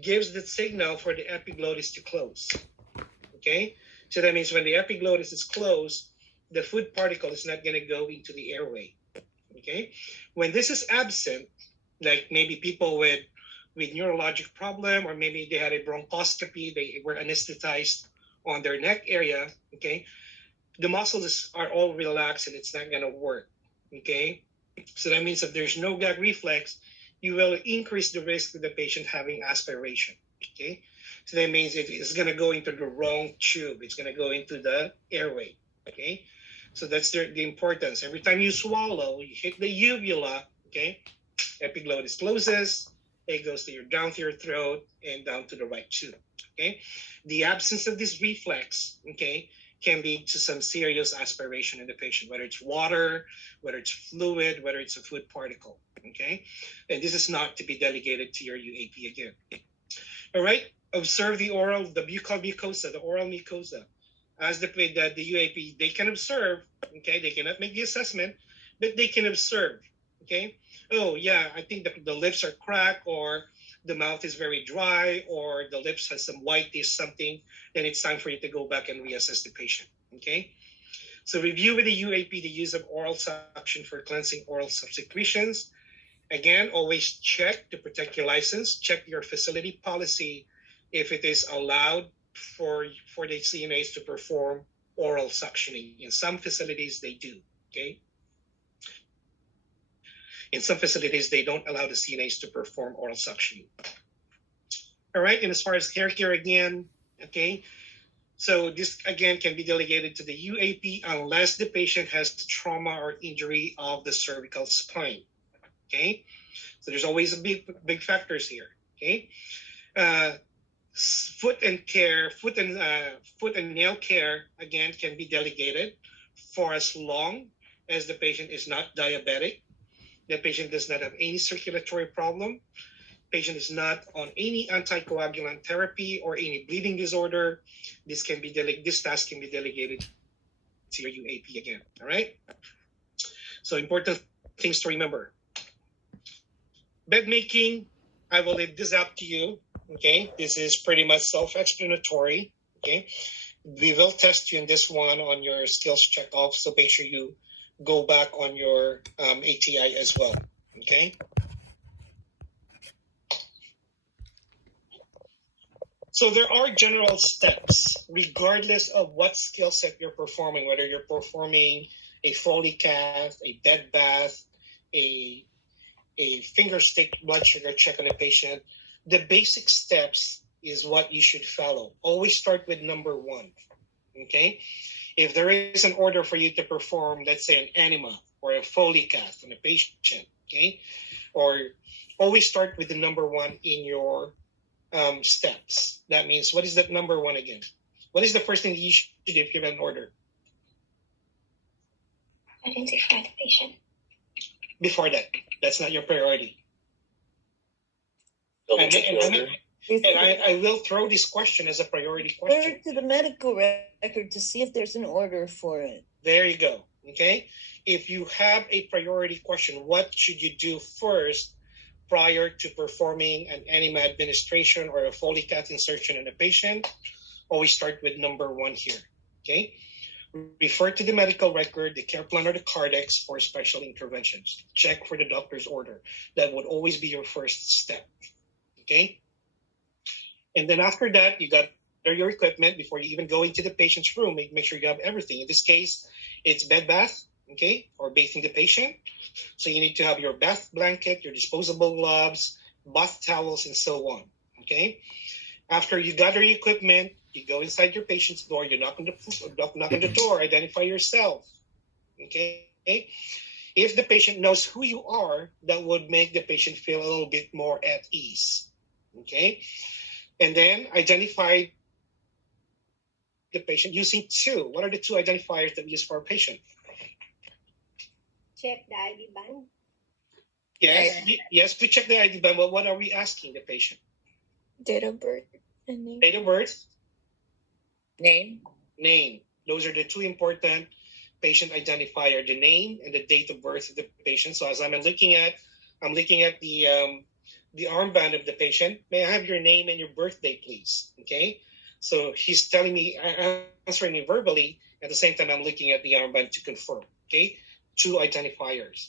gives the signal for the epiglottis to close. Okay, so that means when the epiglottis is closed, the food particle is not going to go into the airway. Okay, when this is absent, like maybe people with neurologic problem, or maybe they had a bronchoscopy, they were anesthetized on their neck area. Okay, the muscles are all relaxed and it's not going to work. Okay, so that means that there's no gag reflex, you will increase the risk of the patient having aspiration. Okay, so that means it's going to go into the wrong tube, it's going to go into the airway. Okay, so that's the importance. Every time you swallow, you hit the uvula. Okay, epiglottis closes, it goes down to your throat and down to the right tube. Okay, the absence of this reflex, okay, can lead to some serious aspiration in the patient, whether it's water, whether it's fluid, whether it's a food particle. Okay, and this is not to be delegated to your UAP again. All right, observe the buccal mucosa, the oral mucosa. As the UAP, they can observe. Okay, they cannot make the assessment, but they can observe. Okay, oh yeah, I think the lips are cracked, or the mouth is very dry, or the lips has some whitish something, then it's time for you to go back and reassess the patient. Okay, so review with the UAP the use of oral suction for cleansing oral subsecretions. Again, always check to protect your license, check your facility policy if it is allowed for the CNAs to perform oral suctioning. In some facilities, they do. Okay, in some facilities, they don't allow the CNAs to perform oral suctioning. All right, and as far as hair care again, okay, so this again can be delegated to the UAP unless the patient has trauma or injury of the cervical spine. Okay, so there's always a big factors here. Okay, foot and nail care again can be delegated for as long as the patient is not diabetic, the patient does not have any circulatory problem, patient is not on any anticoagulant therapy or any bleeding disorder. This task can be delegated to your UAP again. All right. So important things to remember. Bed making, I will leave this up to you. Okay, this is pretty much self-explanatory. Okay, we will test you in this one on your skills check-off, so make sure you go back on your ATI as well. Okay. So there are general steps, regardless of what skill set you're performing, whether you're performing a Foley cath, a bed bath, a finger stick blood sugar check on a patient. The basic steps is what you should follow. Always start with number one. Okay? If there is an order for you to perform, let's say an enema or a Foley cath on a patient, okay? Or always start with the number one in your steps. That means, what is that number one again? What is the first thing you should do if you have an order? Identify the patient. Before that, that's not your priority. And I will throw this question as a priority question. Refer to the medical record to see if there's an order for it. There you go. Okay. If you have a priority question, what should you do first prior to performing an enema administration or a Foley cath insertion in a patient? Always start with number one here. Okay. Refer to the medical record, the care plan, or the Cardex for special interventions. Check for the doctor's order. That would always be your first step. Okay. And then after that, you got your equipment before you even go into the patient's room. Make sure you have everything. In this case, it's bed bath, okay, or bathing the patient. So you need to have your bath blanket, your disposable gloves, bath towels, and so on. Okay. After you gather your equipment, you go inside your patient's door, you knock on the door, identify yourself. Okay. If the patient knows who you are, that would make the patient feel a little bit more at ease. Okay. And then identify the patient using two. What are the two identifiers that we use for a patient? Check the ID band. Yes, we check the ID band. But what are we asking the patient? Date of birth. And name. Date of birth. Name. Those are the two important patient identifier: the name and the date of birth of the patient. So as I'm looking at the the armband of the patient. May I have your name and your birthday, please? Okay. So he's telling me, answering me verbally. At the same time, I'm looking at the armband to confirm. Okay. Two identifiers.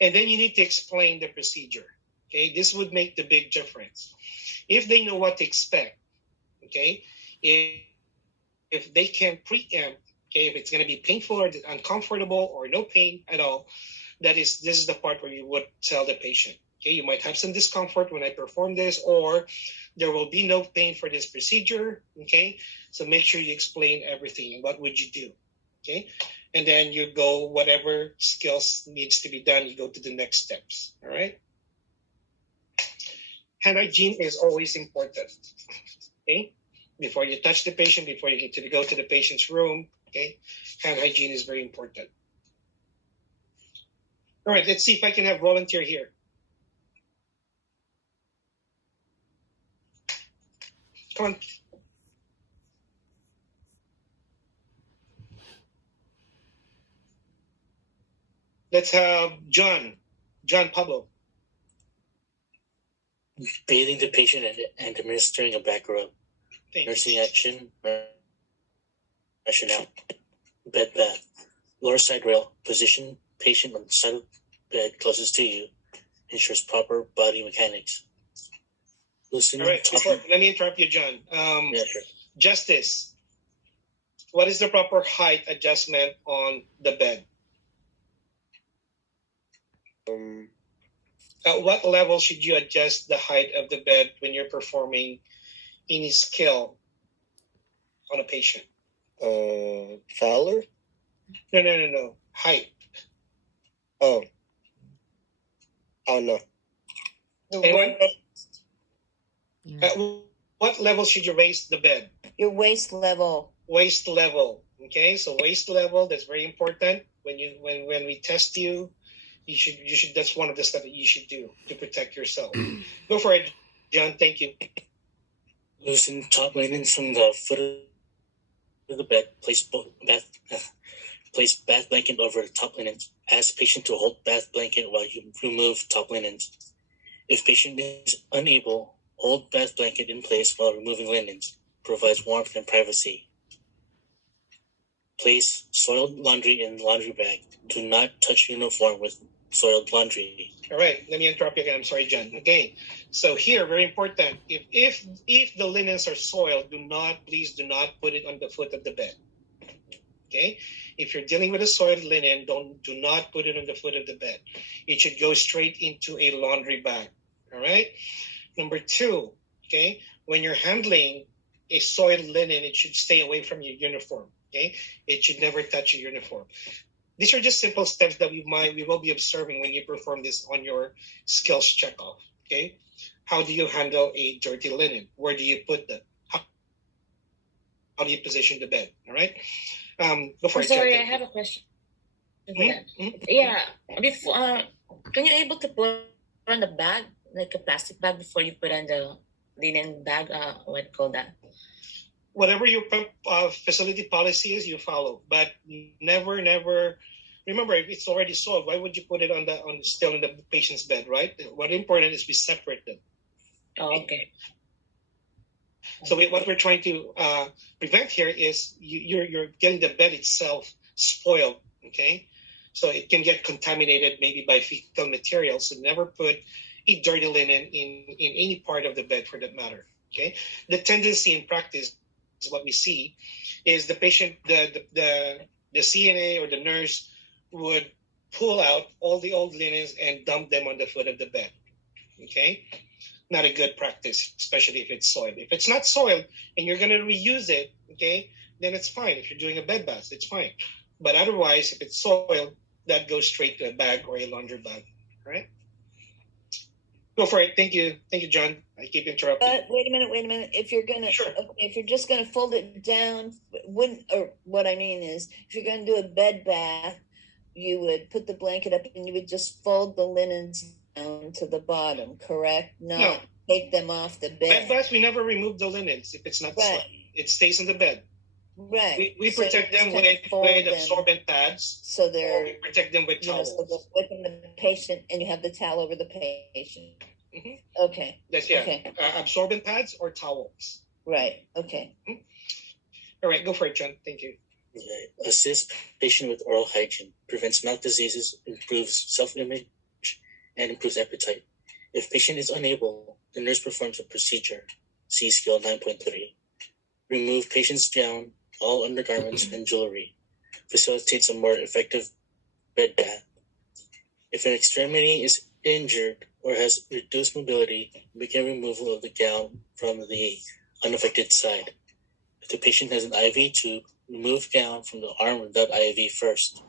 And then you need to explain the procedure. Okay. This would make the big difference. If they know what to expect, okay, if they can preempt, okay, if it's going to be painful or uncomfortable or no pain at all, this is the part where you would tell the patient, okay, you might have some discomfort when I perform this, or there will be no pain for this procedure, okay? So make sure you explain everything. What would you do, okay? And then you go, whatever skills needs to be done, you go to the next steps, all right? Hand hygiene is always important, okay? Before you touch the patient, before you get to go to the patient's room, okay? Hand hygiene is very important. All right, let's see if I can have volunteer here. Come on. Let's have John Pablo. Bathing the patient and administering a back rub. Thank you. Nursing action, rationale. Bed bath. Lower side rail. Position patient on the side of bed closest to you. Ensures proper body mechanics. Loosen. All right, let me interrupt you, John. Yeah, sure. Justice, what is the proper height adjustment on the bed? At what level should you adjust the height of the bed when you're performing any skill on a patient? Fowler? No. Height. Oh. Oh, no. Anyone? At what level should you raise the bed? Your waist level. Waist level. Okay, so waist level, that's very important. When we test you, you should that's one of the stuff that you should do to protect yourself. Go for it, John. Thank you. Loosen top linens from the foot of the bed. Place bath blanket over the top linens. Ask patient to hold bath blanket while you remove top linens. If patient is unable, hold bath blanket in place while removing linens. Provides warmth and privacy. Place soiled laundry in laundry bag. Do not touch uniform with soiled laundry. All right, let me interrupt you again. I'm sorry, John. Okay, so here, very important. If the linens are soiled, please do not put it on the foot of the bed. Okay, if you're dealing with a soiled linen, do not put it on the foot of the bed. It should go straight into a laundry bag. All right. Number two, okay, when you're handling a soiled linen, it should stay away from your uniform. Okay, it should never touch your uniform. These are just simple steps that we will be observing when you perform this on your skills checkoff. Okay, how do you handle a dirty linen? Where do you put them? How do you position the bed? All right. Go for it. Sorry, Jen. I have a question. Mhm. Yeah, before can you able to put on the bag like a plastic bag before you put on the linen bag? What do you call that? Whatever your facility policy is, you follow. But never. Remember, if it's already soiled, why would you put it still in the patient's bed, right? What important is we separate them. Oh, okay. So what we're trying to prevent here is you're getting the bed itself spoiled, okay? So it can get contaminated maybe by fecal material. So never put a dirty linen in any part of the bed for that matter, okay? The tendency in practice is what we see is the patient, the CNA or the nurse would pull out all the old linens and dump them on the foot of the bed, okay? Not a good practice, especially if it's soiled. If it's not soiled and you're going to reuse it, okay, then it's fine. If you're doing a bed bath, it's fine. But otherwise, if it's soiled, that goes straight to a bag or a laundry bag. All right? Go for it. Thank you, John. I keep interrupting. But wait a minute. If you're gonna, Sure. if you're just gonna fold it down, what I mean is, if you're gonna do a bed bath, you would put the blanket up and you would just fold the linens down to the bottom, correct? Not take them off the Bed bed. baths, we never remove the linens if it's not soiled. It stays in the bed. Right. We So protect you them just with kinda fold them absorbent pads, so or they're, we protect them with you know, towels. so they're within the patient, and you have the towel over the patient. Mhm. Okay, That's yeah. okay, Absorbent pads or towels. right, okay. All right, go for it, John. Thank you. Okay. Assist patient with oral hygiene, prevents mouth diseases, improves self-image, and improves appetite. If patient is unable, the nurse performs a procedure. See scale 9.3. Remove patient's gown, all undergarments, and jewelry. Facilitates a more effective bed bath. If an extremity is injured or has reduced mobility, begin removal of the gown from the unaffected side. If the patient has an IV tube, remove gown from the arm without IV first.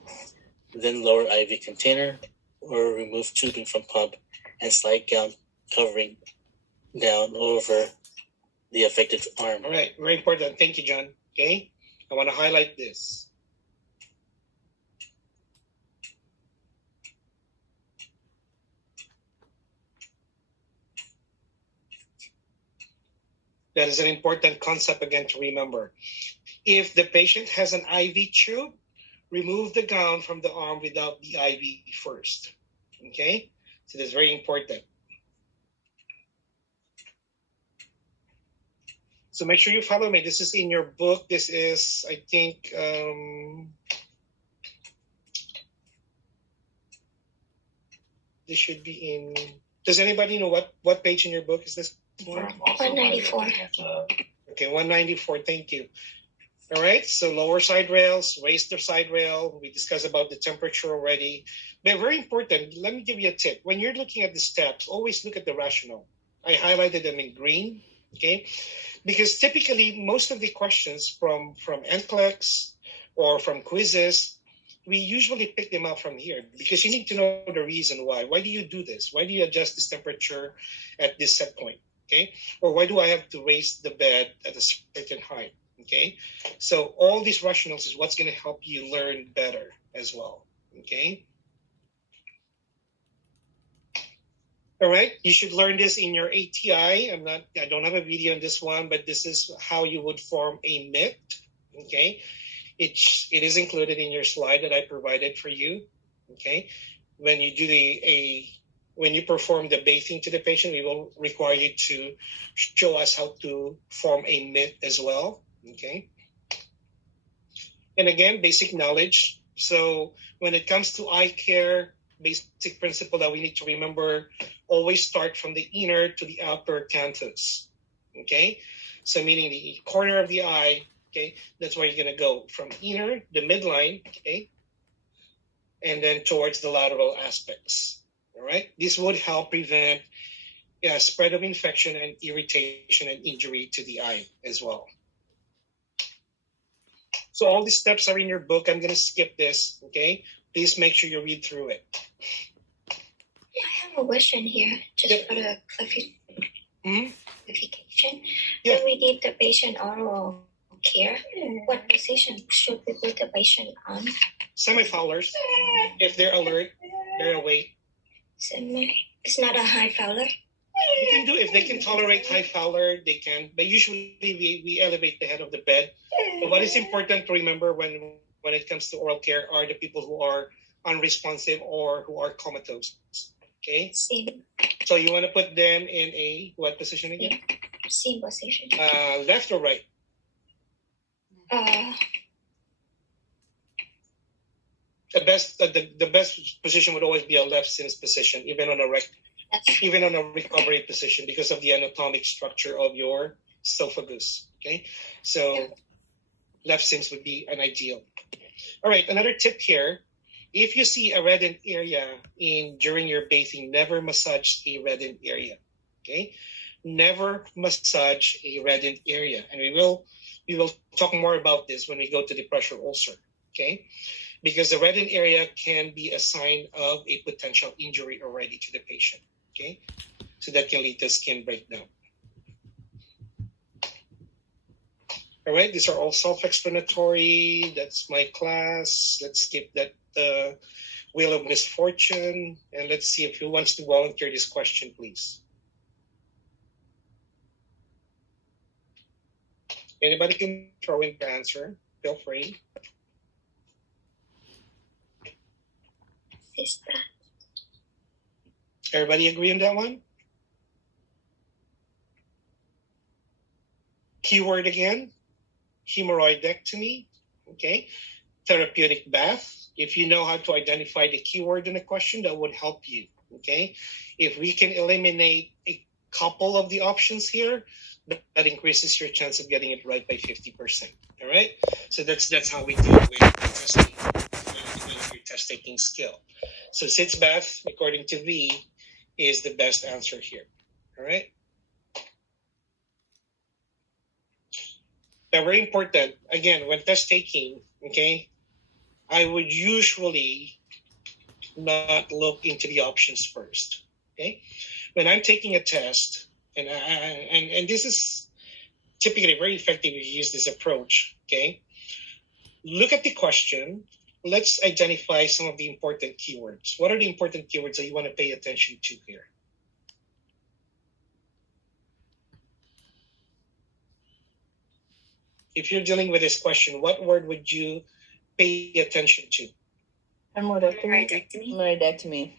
Then lower IV container or remove tubing from pump and slide gown covering down over the affected arm. All right, very important. Thank you, John. Okay, I want to highlight this. That is an important concept again to remember. If the patient has an IV tube, remove the gown from the arm without the IV first. Okay, so that's very important. So make sure you follow me. This is in your book. This is, I think, this should be in. Does anybody know what page in your book is this? 194. Okay, 194. Thank you. All right. So lower side rails, raise the side rail. We discussed about the temperature already. They're very important. Let me give you a tip. When you're looking at the steps, always look at the rationale. I highlighted them in green. Okay, because typically most of the questions from NCLEX or from quizzes, we usually pick them up from here because you need to know the reason why. Why do you do this? Why do you adjust this temperature at this set point? Okay, or why do I have to raise the bed at a certain height? Okay, so all these rationales is what's going to help you learn better as well. Okay. All right, you should learn this in your ATI. I don't have a video on this one, but this is how you would form a mitt. Okay, it is included in your slide that I provided for you. Okay, when you do when you perform the bathing to the patient, we will require you to show us how to form a mitt as well. Okay, and again, basic knowledge. So when it comes to eye care, basic principle that we need to remember, always start from the inner to the outer canthus. Okay, so meaning the corner of the eye. Okay, that's where you're going to go from inner, the midline. Okay, and then towards the lateral aspects. All right, this would help prevent spread of infection and irritation and injury to the eye as well. So all these steps are in your book. I'm going to skip this. Okay, please make sure you read through it. I have a question here, just Yep. for the clarification. Yeah. When we give the patient oral care, what position should we put the patient on? Semi-fowlers, if they're alert, they're awake. It's not a high fowler. You can do if they can tolerate high fowler, they can. But usually we elevate the head of the bed. But what is important to remember when it comes to oral care are the people who are unresponsive or who are comatose. Okay. Same So you want to put them in a what position again? position. Left or right? The best position would always be a left sims position, even on a recovery position because of the anatomic structure of your esophagus. Okay, so left sims would be an ideal. All right, another tip here. If you see a reddened area during your bathing, never massage a reddened area. Okay, never massage a reddened area, and we will talk more about this when we go to the pressure ulcer. Okay, because the reddened area can be a sign of a potential injury already to the patient. Okay, so that can lead to skin breakdown. All right, these are all self-explanatory. That's my class. Let's skip that wheel of misfortune, and let's see if who wants to volunteer this question, please. Anybody can throw in the answer. Feel free. Is that Everybody agree on that one? Keyword again, hemorrhoidectomy, okay? Therapeutic bath. If you know how to identify the keyword in a question, that would help you, okay? If we can eliminate a couple of the options here, that increases your chance of getting it right by 50%, all right? So that's how we deal with testing, your test taking skill. So sitz bath, according to V, is the best answer here, all right? Now, very important, again, when test taking, okay, I would usually not look into the options first, okay? When I'm taking a test, and this is typically very effective if you use this approach, okay? Look at the question. Let's identify some of the important keywords. What are the important keywords that you want to pay attention to here? If you're dealing with this question, what word would you pay attention to? Hemorrhoidectomy.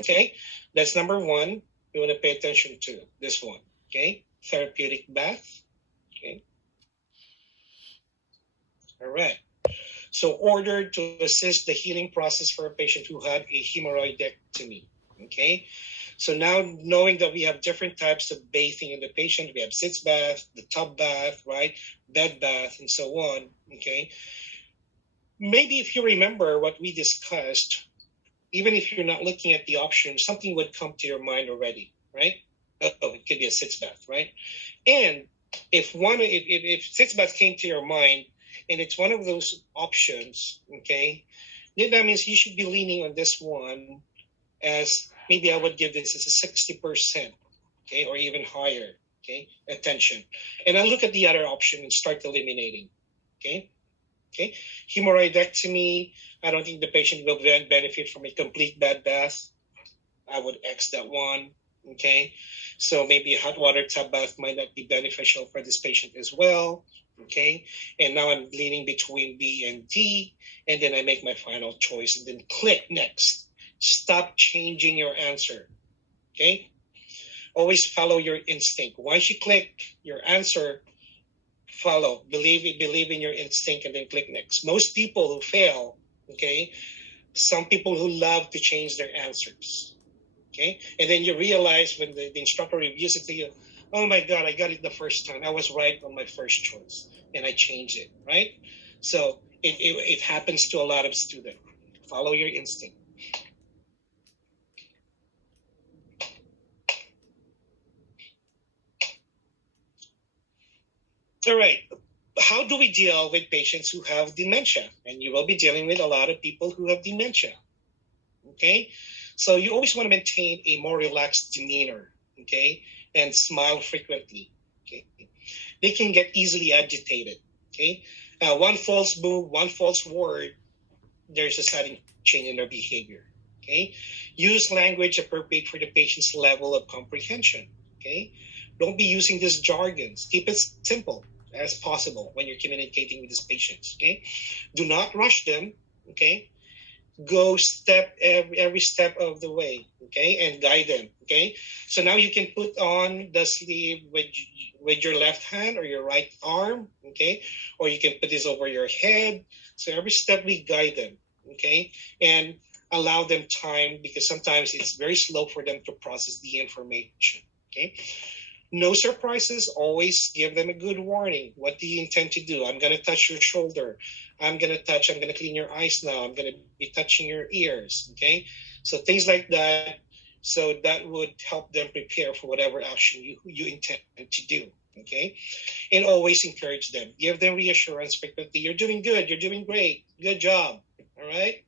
Okay, that's number one. You want to pay attention to this one. Okay, therapeutic bath. Okay, all right. So ordered to assist the healing process for a patient who had a hemorrhoidectomy. Okay, so now knowing that we have different types of bathing in the patient, we have sitz bath, the tub bath, right, bed bath, and so on. Okay, maybe if you remember what we discussed, even if you're not looking at the option, something would come to your mind already, right? Oh, it could be a sitz bath, right? And if sitz bath came to your mind and it's one of those options, okay, then that means you should be leaning on this one as maybe I would give this as a 60%, okay, or even higher, okay, attention. And I look at the other option and start eliminating, okay? Okay, hemorrhoidectomy, I don't think the patient will benefit from a complete bed bath. I would X that one. Okay, so maybe a hot water tub bath might not be beneficial for this patient as well. Okay, and now I'm leaning between B and D, and then I make my final choice and then click next. Stop changing your answer. Okay, always follow your instinct. Once you click your answer, follow, believe in your instinct, and then click next. Most people who fail, okay, some people who love to change their answers, okay, and then you realize when the instructor reviews it to you, oh my God, I got it the first time. I was right on my first choice, and I changed it, right? So it happens to a lot of students. Follow your instinct. All right. How do we deal with patients who have dementia? And you will be dealing with a lot of people who have dementia. Okay, so you always want to maintain a more relaxed demeanor, okay, and smile frequently. Okay, they can get easily agitated. Okay, one false move, one false word, there's a sudden change in their behavior. Okay, use language appropriate for the patient's level of comprehension. Okay, don't be using these jargons. Keep it simple as possible when you're communicating with these patients. Okay, do not rush them. Okay, go step every step of the way, okay, and guide them. Okay, so now you can put on the sleeve with your left hand or your right arm, okay, or you can put this over your head. So every step we guide them, okay, and allow them time because sometimes it's very slow for them to process the information. Okay, no surprises. Always give them a good warning. What do you intend to do? I'm going to touch your shoulder. I'm going to clean your eyes now. I'm going to be touching your ears. Okay, so things like that. So that would help them prepare for whatever action you intend to do. Okay, and always encourage them. Give them reassurance frequently. You're doing good. You're doing great. Good job. All right.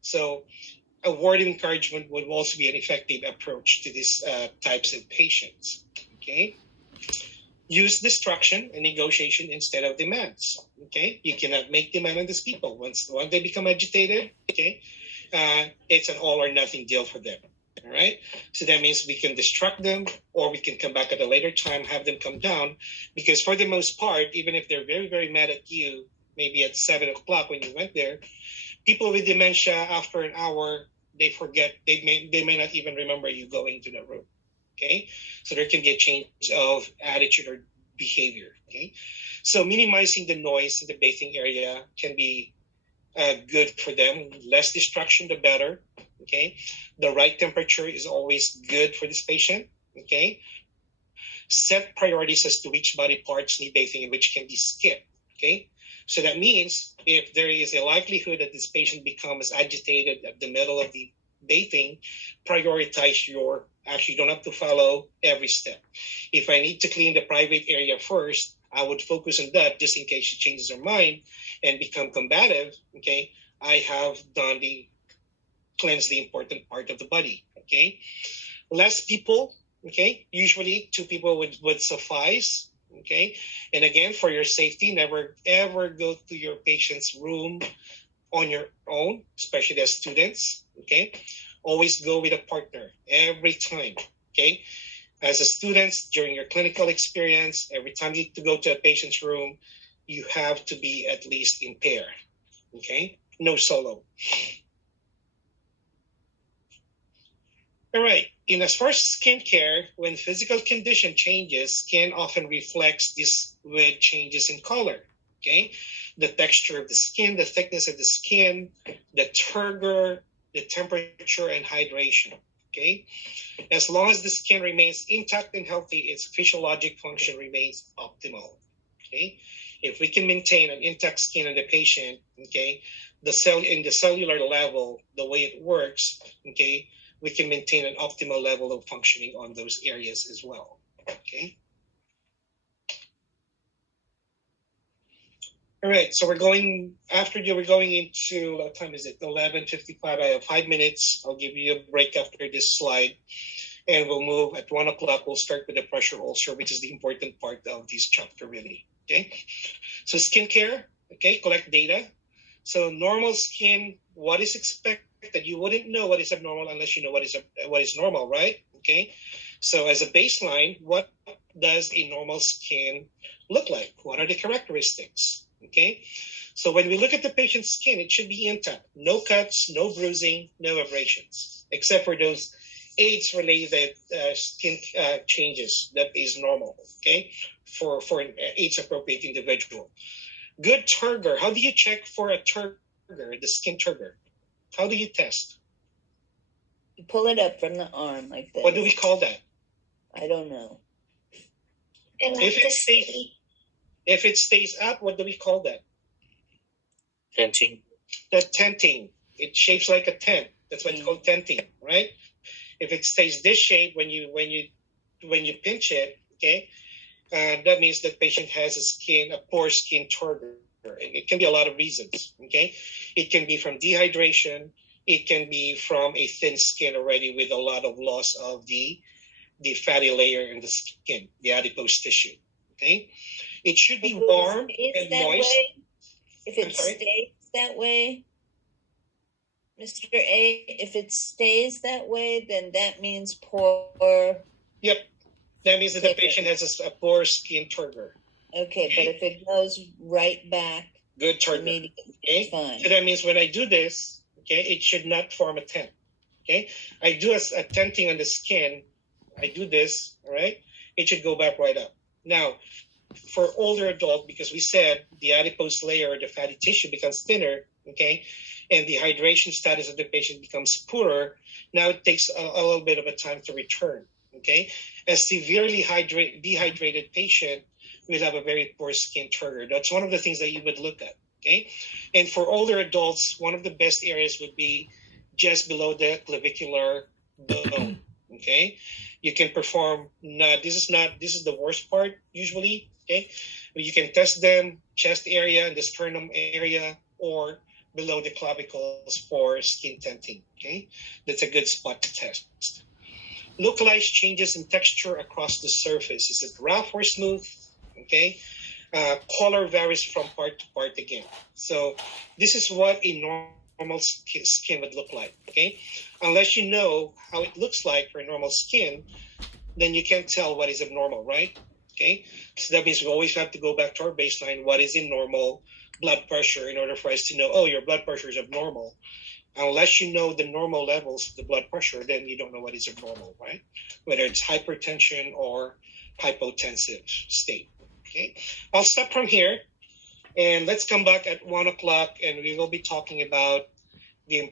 So a word of encouragement would also be an effective approach to these types of patients. Okay. Use distraction and negotiation instead of demands. Okay, you cannot make demand on these people. Once they become agitated, okay, it's an all or nothing deal for them. All right, so that means we can distract them, or we can come back at a later time, have them come down, because for the most part, even if they're very very mad at you, maybe at 7 o'clock when you went there, people with dementia after an hour they forget. They may not even remember you going to the room. Okay, so there can be a change of attitude or behavior. Okay, so minimizing the noise in the bathing area can be good for them. Less distraction, the better. Okay, the right temperature is always good for this patient. Okay, set priorities as to which body parts need bathing and which can be skipped. Okay, so that means if there is a likelihood that this patient becomes agitated at the middle of the bathing, prioritize your, actually you don't have to follow every step. If I need to clean the private area first, I would focus on that just in case she changes her mind and become combative. Okay, I have done the cleanse the important part of the body. Okay, less people. Okay, usually 2 people would suffice. Okay, and again, for your safety, never ever go to your patient's room on your own, especially as students. Okay, always go with a partner every time. Okay, as a student during your clinical experience, every time you need to go to a patient's room, you have to be at least in pair. Okay, no solo. All right. In as far as skincare, when physical condition changes, skin often reflects this with changes in color. Okay, the texture of the skin, the thickness of the skin, the turgor, the temperature, and hydration. Okay, as long as the skin remains intact and healthy, its physiologic function remains optimal. Okay, if we can maintain an intact skin in the patient, okay, the cell in the cellular level, the way it works, okay, we can maintain an optimal level of functioning on those areas as well. Okay. All right, so we're going into, what time is it? 11:55. I have 5 minutes. I'll give you a break after this slide, and we'll move at 1 o'clock. We'll start with the pressure ulcer, which is the important part of this chapter, really. Okay, so skincare. Okay, collect data. So normal skin, what is expected? You wouldn't know what is abnormal unless you know what is normal, right? Okay, so as a baseline, what does a normal skin look like? What are the characteristics? Okay, so when we look at the patient's skin, it should be intact, no cuts, no bruising, no abrasions, except for those AIDS-related skin changes that is normal. Okay, for an AIDS-appropriate individual. Good turgor. How do you check for a turgor, the skin turgor? How do you test? You pull it up from the arm like this. What do we call that? I don't know. I like If to it stays, see. if it stays up, what do we call that? Tenting. The tenting. It shapes like a tent. That's why it's called tenting, right? If it stays this shape when you pinch it, okay, that means that patient has a poor skin turgor. It can be a lot of reasons. Okay, it can be from dehydration. It can be from a thin skin already with a lot of loss of the fatty layer in the skin, the adipose tissue. Okay, it should be warm and moist. If it stays that way, Mr. A, if it stays that way, then that means poor. Yep, that means that the patient has a poor skin turgor. Okay, but if it goes right back, good turgor. Okay, fine. So that means when I do this, okay, it should not form a tent. Okay, I do a tenting on the skin. I do this, all right. It should go back right up. Now, for older adult, because we said the adipose layer, the fatty tissue becomes thinner, okay, and the hydration status of the patient becomes poorer. Now it takes a little bit of a time to return. Okay, a severely dehydrated patient will have a very poor skin turgor. That's one of the things that you would look at. Okay, and for older adults, one of the best areas would be just below the clavicular bone. Okay, you can perform. This is the worst part usually. Okay, you can test them chest area and the sternum area or below the clavicles for skin tenting. Okay, that's a good spot to test. Localized changes in texture across the surface. Is it rough or smooth? Okay, color varies from part to part again. So this is what a normal skin would look like. Okay, unless you know how it looks like for normal skin, then you can't tell what is abnormal, right? Okay, so that means we always have to go back to our baseline. What is in normal blood pressure in order for us to know, oh, your blood pressure is abnormal. Unless you know the normal levels of the blood pressure, then you don't know what is abnormal, right? Whether it's hypertension or hypotensive state. I'll stop from here, and let's come back at 1 o'clock, and we will be talking about